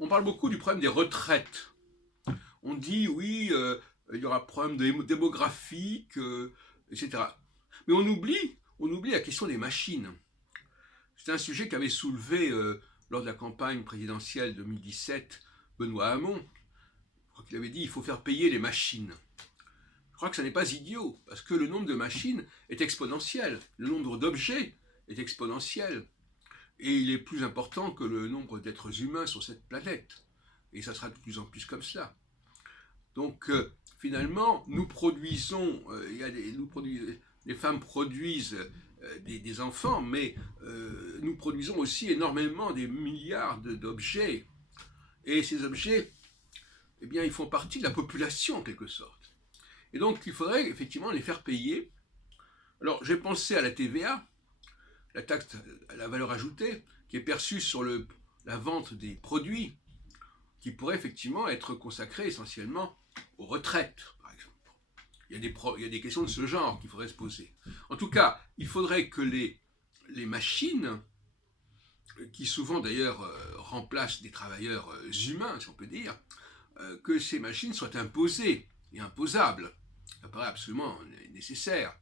On parle beaucoup du problème des retraites. On dit oui, il y aura un problème démographique, etc. Mais on oublie la question des machines. C'est un sujet qu'avait soulevé lors de la campagne présidentielle 2017 Benoît Hamon. Je crois qu'il avait dit il faut faire payer les machines. Je crois que ça n'est pas idiot, parce que le nombre de machines est exponentiel, le nombre d'objets est exponentiel, et il est plus important que le nombre d'êtres humains sur cette planète. Et ça sera de plus en plus comme cela. Donc finalement, nous produisons, les femmes produisent des enfants, mais nous produisons aussi énormément des milliards d'objets. Et ces objets, eh bien, ils font partie de la population en quelque sorte. Et donc, il faudrait effectivement les faire payer. Alors, j'ai pensé à la TVA, la taxe à la valeur ajoutée, qui est perçue sur la vente des produits, qui pourrait effectivement être consacrée essentiellement aux retraites, par exemple. Il y a des questions de ce genre qu'il faudrait se poser. En tout cas, il faudrait que les machines, qui souvent d'ailleurs remplacent des travailleurs humains, si on peut dire, que ces machines soient imposées et imposables. Ça paraît absolument nécessaire.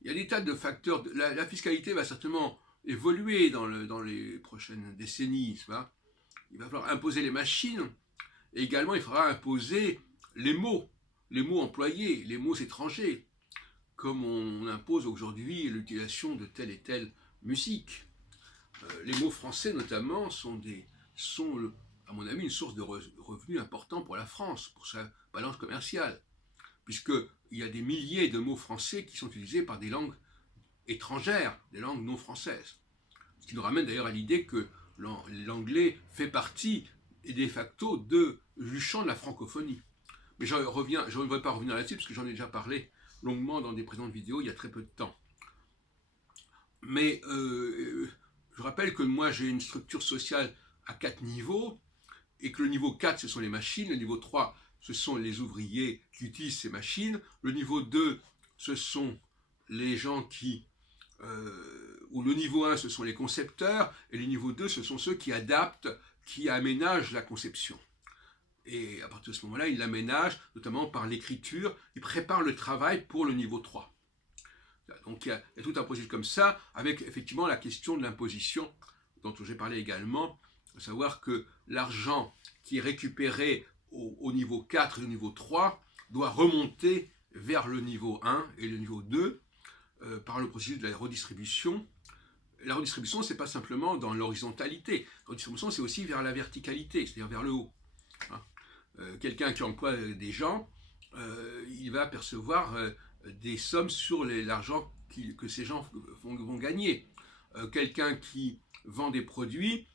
Il y a des tas de facteurs. La fiscalité va certainement évoluer dans les prochaines décennies. Il va falloir imposer les machines, et également il faudra imposer les mots employés, les mots étrangers, comme on impose aujourd'hui l'utilisation de telle et telle musique. Les mots français notamment sont, à mon avis, une source de revenus important pour la France, pour sa balance commerciale, puisqu'il y a des milliers de mots français qui sont utilisés par des langues étrangères, des langues non françaises. Ce qui nous ramène d'ailleurs à l'idée que l'anglais fait partie de facto du champ de la francophonie. Mais je ne voudrais pas revenir là-dessus, parce que j'en ai déjà parlé longuement dans des précédentes vidéos il y a très peu de temps. Mais je rappelle que moi j'ai une structure sociale à 4 niveaux, et que le niveau 4 ce sont les machines, le niveau 3 ce sont les ouvriers qui utilisent ces machines, le niveau 2 ce sont les gens ou le niveau 1 ce sont les concepteurs, et le niveau 2 ce sont ceux qui adaptent, qui aménagent la conception. Et à partir de ce moment-là, ils l'aménagent, notamment par l'écriture, ils préparent le travail pour le niveau 3. Donc il y a tout un processus comme ça, avec effectivement la question de l'imposition, dont j'ai parlé également, à savoir que l'argent qui est récupéré au niveau 4 et au niveau 3 doit remonter vers le niveau 1 et le niveau 2 par le processus de la redistribution. La redistribution, ce n'est pas simplement dans l'horizontalité. La redistribution, c'est aussi vers la verticalité, c'est-à-dire vers le haut. Quelqu'un qui emploie des gens, il va percevoir des sommes sur l'argent que ces gens vont gagner. Quelqu'un qui vend des produits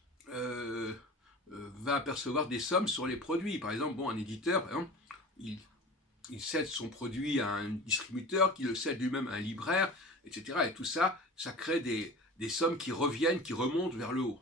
va percevoir des sommes sur les produits. Par exemple, un éditeur, par exemple, il cède son produit à un distributeur, qui le cède lui-même à un libraire, etc. Et tout ça, ça crée des sommes qui reviennent, qui remontent vers le haut.